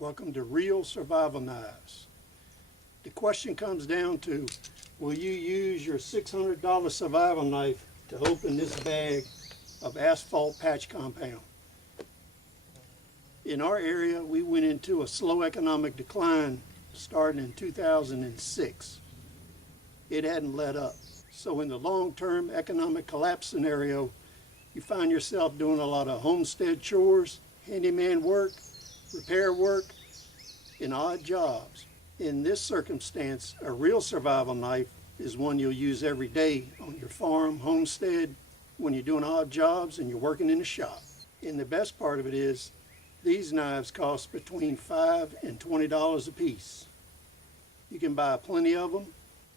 Welcome to Real Survival Knives. The question comes down to, will you use your $600 survival knife to open this bag of asphalt patch compound? In our area, we went into a slow economic decline starting in 2006. It hadn't let up. So in the long-term economic collapse scenario, you find yourself doing a lot of homestead chores, handyman work, repair work, and odd jobs. In this circumstance, a real survival knife is one you'll use every day on your farm, homestead, when you're doing odd jobs and you're working in a shop. And the best part of it is, these knives cost between $5 and $20 a piece. You can buy plenty of them.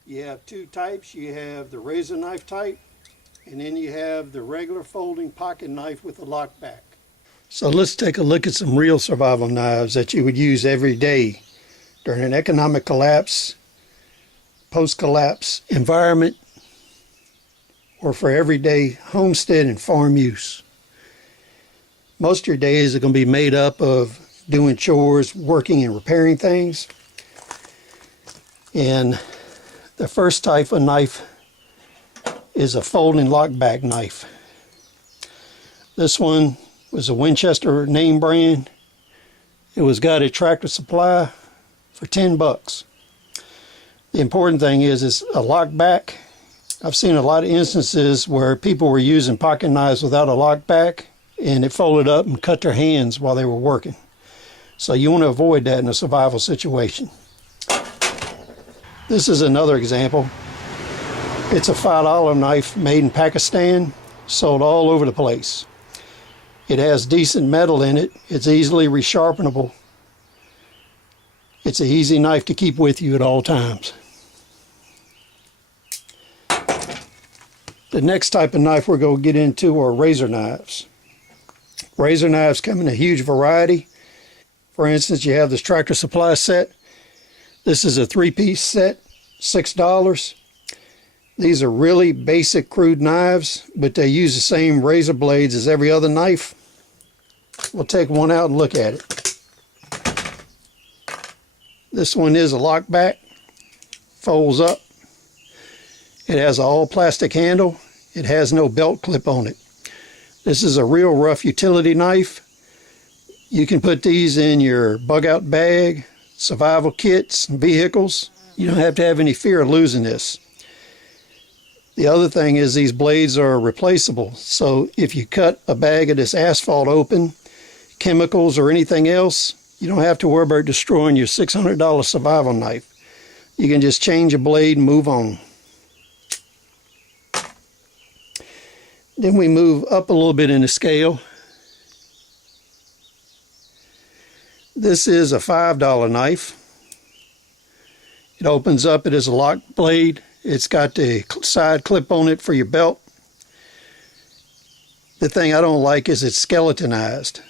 You have two types. You have the razor knife type, and then you have the regular folding pocket knife with a lock back. So let's take a look at some real survival knives that you would use every day during an economic collapse, post-collapse environment, or for everyday homestead and farm use. Most of your days are going to be made up of doing chores, working and repairing things. And the first type of knife is a folding lockback knife. This one was a Winchester name brand. It was got at Tractor Supply for 10 bucks. The important thing is it's a lockback. I've seen a lot of instances where people were using pocket knives without a lockback and it folded up and cut their hands while they were working. So you want to avoid that in a survival situation. This is another example. It's a $5 knife made in Pakistan, sold all over the place. It has decent metal in it. It's easily resharpenable. It's an easy knife to keep with you at all times. The next type of knife we're going to get into are razor knives. Razor knives come in a huge variety. For instance, you have this Tractor Supply set. This is a 3-piece set, $6. These are really basic, crude knives, but they use the same razor blades as every other knife. We'll take one out and look at it. This one is a lockback, folds up. It has an all plastic handle. It has no belt clip on it. This is a real rough utility knife. You can put these in your bug out bag, survival kits, vehicles. You don't have to have any fear of losing this. The other thing is these blades are replaceable. So if you cut a bag of this asphalt open, chemicals or anything else, you don't have to worry about destroying your $600 survival knife. You can just change a blade and move on. Then we move up a little bit in the scale. This is a $5 knife. It opens up, it is a lock blade. It's got the side clip on it for your belt. The thing I don't like is it's skeletonized.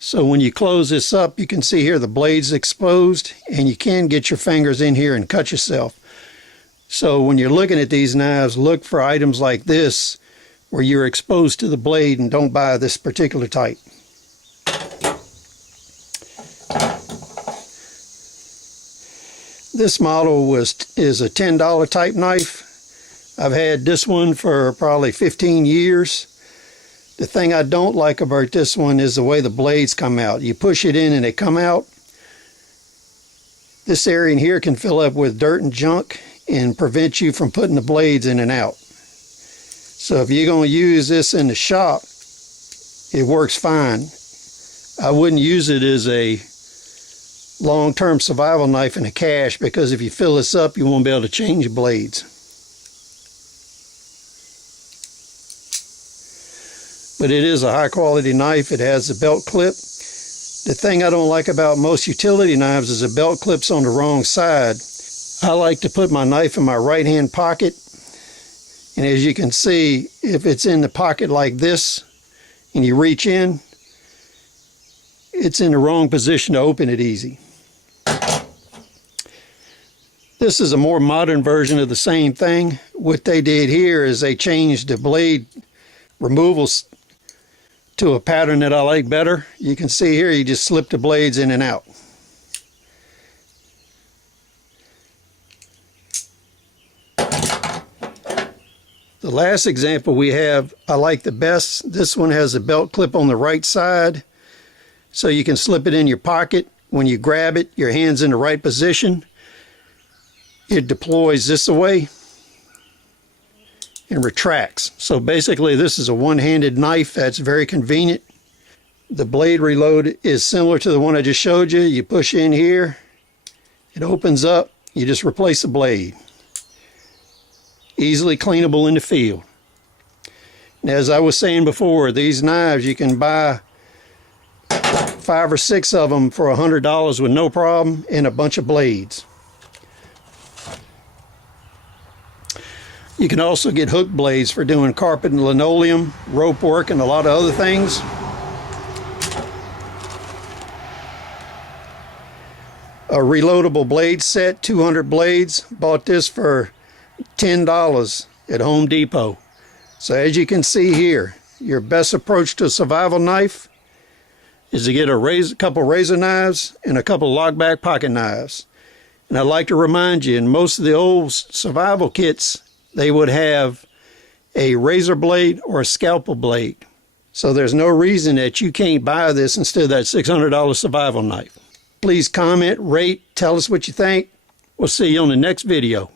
So when you close this up, you can see here the blade's exposed and you can get your fingers in here and cut yourself. So when you're looking at these knives, look for items like this where you're exposed to the blade and don't buy this particular type. This model is a $10 type knife. I've had this one for probably 15 years. The thing I don't like about this one is the way the blades come out. You push it in and they come out. This area in here can fill up with dirt and junk and prevent you from putting the blades in and out. So if you're going to use this in the shop, it works fine. I wouldn't use it as a long-term survival knife in a cache because if you fill this up, you won't be able to change blades. But it is a high-quality knife. It has a belt clip. The thing I don't like about most utility knives is the belt clip's on the wrong side. I like to put my knife in my right-hand pocket. And as you can see, if it's in the pocket like this and you reach in, it's in the wrong position to open it easy. This is a more modern version of the same thing. What they did here is they changed the blade removals to a pattern that I like better. You can see here you just slip the blades in and out. The last example we have, I like the best. This one has a belt clip on the right side, so you can slip it in your pocket. When you grab it, your hand's in the right position. It deploys this way and retracts. So basically this is a one-handed knife that's very convenient. The blade reload is similar to the one I just showed you. You push in here, it opens up, you just replace the blade. Easily cleanable in the field. And as I was saying before, these knives you can buy 5 or 6 of them for $100 with no problem, and a bunch of blades. You can also get hook blades for doing carpet and linoleum, rope work, and a lot of other things. A reloadable blade set, 200 blades. Bought this for $10 at Home Depot. So as you can see here, your best approach to a survival knife is to get a couple razor knives and a couple lockback pocket knives. And I'd like to remind you, in most of the old survival kits, they would have a razor blade or a scalpel blade. So there's no reason that you can't buy this instead of that $600 survival knife. Please comment, rate, tell us what you think. We'll see you on the next video.